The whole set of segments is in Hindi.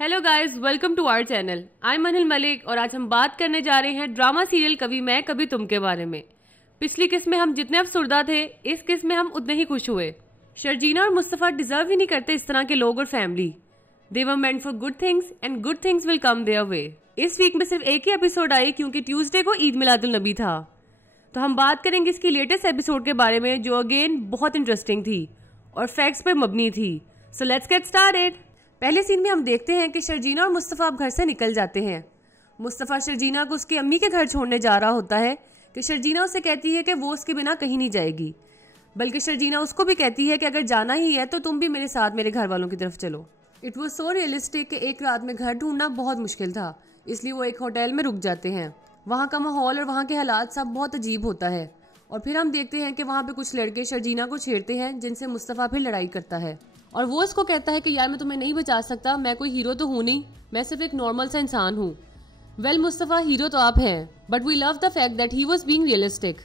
Hello guys, welcome to our channel. I am Anil Malik और आज हम बात करने जा रहे हैं ड्रामा सीरियल कभी मैं कभी तुम के बारे में। पिछली किस्त में हम जितने अफसुर्दा थे, इस किस्त में हम उतने ही खुश हुए। शर्जीना और मुस्तफा डिजर्व ही नहीं करते इस तरह के लोग और family. They were meant for good things and good things will come their way. इस वीक में सिर्फ एक ही एपिसोड आई क्योंकि ट्यूसडे को ईद मिलादुल नबी था। तो हम बात करेंगे इसकी लेटेस्ट एपिसोड के बारे में, जो अगेन बहुत इंटरेस्टिंग थी और फैक्ट्स पर मबनी थी। So let's get started. पहले सीन में हम देखते हैं कि शर्जीना और मुस्तफा अब घर से निकल जाते हैं। मुस्तफा शर्जीना को उसकी अम्मी के घर छोड़ने जा रहा होता है कि शर्जीना उसे कहती है कि वो उसके बिना कहीं नहीं जाएगी, बल्कि शर्जीना उसको भी कहती है कि अगर जाना ही है तो तुम भी मेरे साथ मेरे घर वालों की तरफ चलो। इट वॉज सो रियलिस्टिक कि एक रात में घर ढूंढना बहुत मुश्किल था, इसलिए वो एक होटल में रुक जाते हैं। वहाँ का माहौल और वहाँ के हालात सब बहुत अजीब होता है। और फिर हम देखते हैं कि वहाँ पे कुछ लड़के शर्जीना को छेड़ते हैं, जिनसे मुस्तफा फिर लड़ाई करता है और वो इसको कहता है कि यार मैं तुम्हें नहीं बचा सकता, मैं कोई हीरो तो हूँ नहीं, मैं सिर्फ एक नॉर्मल सा इंसान हूँ। वेल मुस्तफा, हीरो तो आप हैं, but we love the fact that he was being realistic.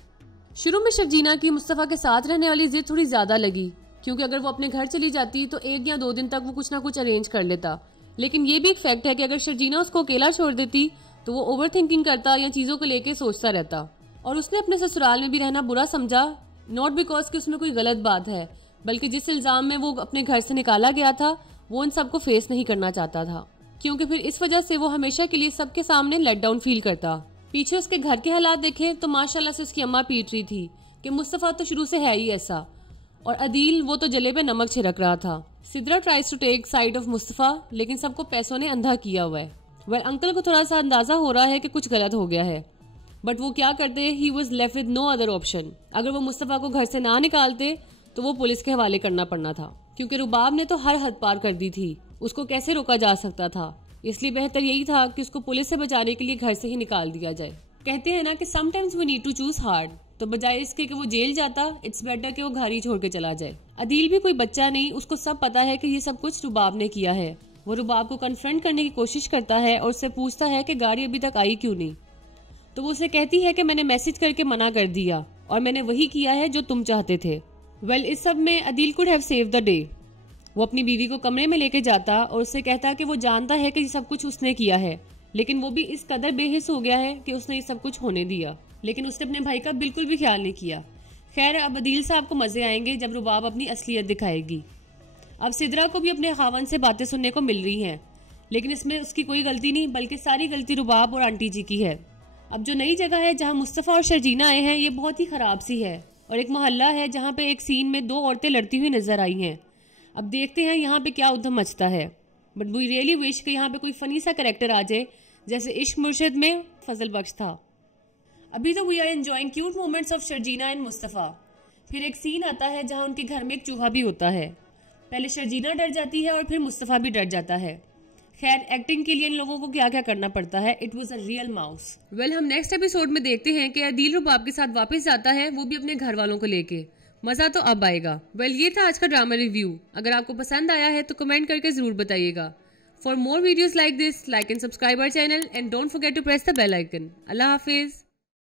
शुरू में शर्जीना की मुस्तफा के साथ रहने वाली जिद थोड़ी ज्यादा लगी, क्योंकि अगर वो अपने घर चली जाती तो 1 या 2 दिन तक वो कुछ ना कुछ अरेंज कर लेता। लेकिन ये भी एक फैक्ट है कि अगर शर्जीना उसको अकेला छोड़ देती तो वो ओवर थिंकिंग करता या चीजों को लेकर सोचता रहता। और उसने अपने ससुराल में भी रहना बुरा समझा, नॉट बिकॉज कि उसमें कोई गलत बात है, बल्कि जिस इल्जाम में वो अपने घर से निकाला गया था वो इन सबको फेस नहीं करना चाहता था, क्योंकि फिर इस वजह से वो हमेशा के लिए सबके सामने लेट डाउन फील करता। पीछे उसके घर के हालात देखे तो माशाल्लाह से उसकी अम्मा पीट रही थी कि मुस्तफा तो शुरू से है ही ऐसा, और अदील वो तो जले पे नमक छिड़क रहा था। Sidra tries to take side of Mustafa, लेकिन सबको पैसों ने अंधा किया हुआ है। वेल अंकल को थोड़ा सा अंदाजा हो रहा है कि कुछ गलत हो गया है, बट वो क्या करते, he was left with no other option. अगर वो मुस्तफा को घर से ना निकालते तो वो पुलिस के हवाले करना पड़ना था, क्योंकि रुबाब ने तो हर हद पार कर दी थी। उसको कैसे रोका जा सकता था, इसलिए बेहतर यही था कि उसको पुलिस से बचाने के लिए घर से ही निकाल दिया जाए। कहते हैं ना कि sometimes we need to choose hard, तो बजाय इसके कि वो जेल जाता, इट्स बेटर कि वो घर ही छोड़ के चला जाए। अदील भी कोई बच्चा नहीं, उसको सब पता है कि ये सब कुछ रुबाब ने किया है। वो रुबाब को कन्फ्रंट करने की कोशिश करता है और उससे पूछता है कि गाड़ी अभी तक आई क्यों नहीं। तो वो उसे कहती है कि मैंने मैसेज करके मना कर दिया और मैंने वही किया है जो तुम चाहते थे। वेल इस सब में Adeel could have save the day. वो अपनी बीवी को कमरे में लेके जाता और उससे कहता कि वो जानता है कि ये सब कुछ उसने किया है, लेकिन वो भी इस कदर बेहिस हो गया है कि उसने ये सब कुछ होने दिया, लेकिन उसने अपने भाई का बिल्कुल भी ख्याल नहीं किया। खैर अब अदील साहब को मजे आएंगे जब रुबाब अपनी असलियत दिखाएगी। अब सिद्रा को भी अपने खावन से बातें सुनने को मिल रही हैं, लेकिन इसमें उसकी कोई गलती नहीं, बल्कि सारी गलती रुबाब और आंटी जी की है। अब जो नई जगह है जहाँ मुस्तफा और शर्जीना आए हैं, ये बहुत ही खराब सी है और एक मोहल्ला है जहाँ पे एक सीन में 2 औरतें लड़ती हुई नजर आई हैं। अब देखते हैं यहाँ पे क्या उधम मचता है, बट वी रियली विश कि यहाँ पे कोई फनी सा कैरेक्टर आ जाए, जैसे इश्क मुर्शिद में फजल बख्श था। अभी तो we are enjoying cute moments of Sharjeena and Mustafa. फिर एक सीन आता है जहाँ उनके घर में एक चूहा भी होता है। पहले शर्जीना डर जाती है और फिर मुस्तफा भी डर जाता है। खैर एक्टिंग के लिए इन लोगों को क्या क्या करना पड़ता है, it was a real mouse. Well हम नेक्स्ट एपिसोड में देखते हैं कि अदील रुबाब के साथ वापस जाता है, वो भी अपने घर वालों को लेके। मजा तो अब आएगा। वेल ये था आज का ड्रामा रिव्यू। अगर आपको पसंद आया है तो कमेंट करके जरूर बताइएगा। For more videos like this, like and subscribe our channel and don't forget to press the bell icon. अल्लाह हाफिज।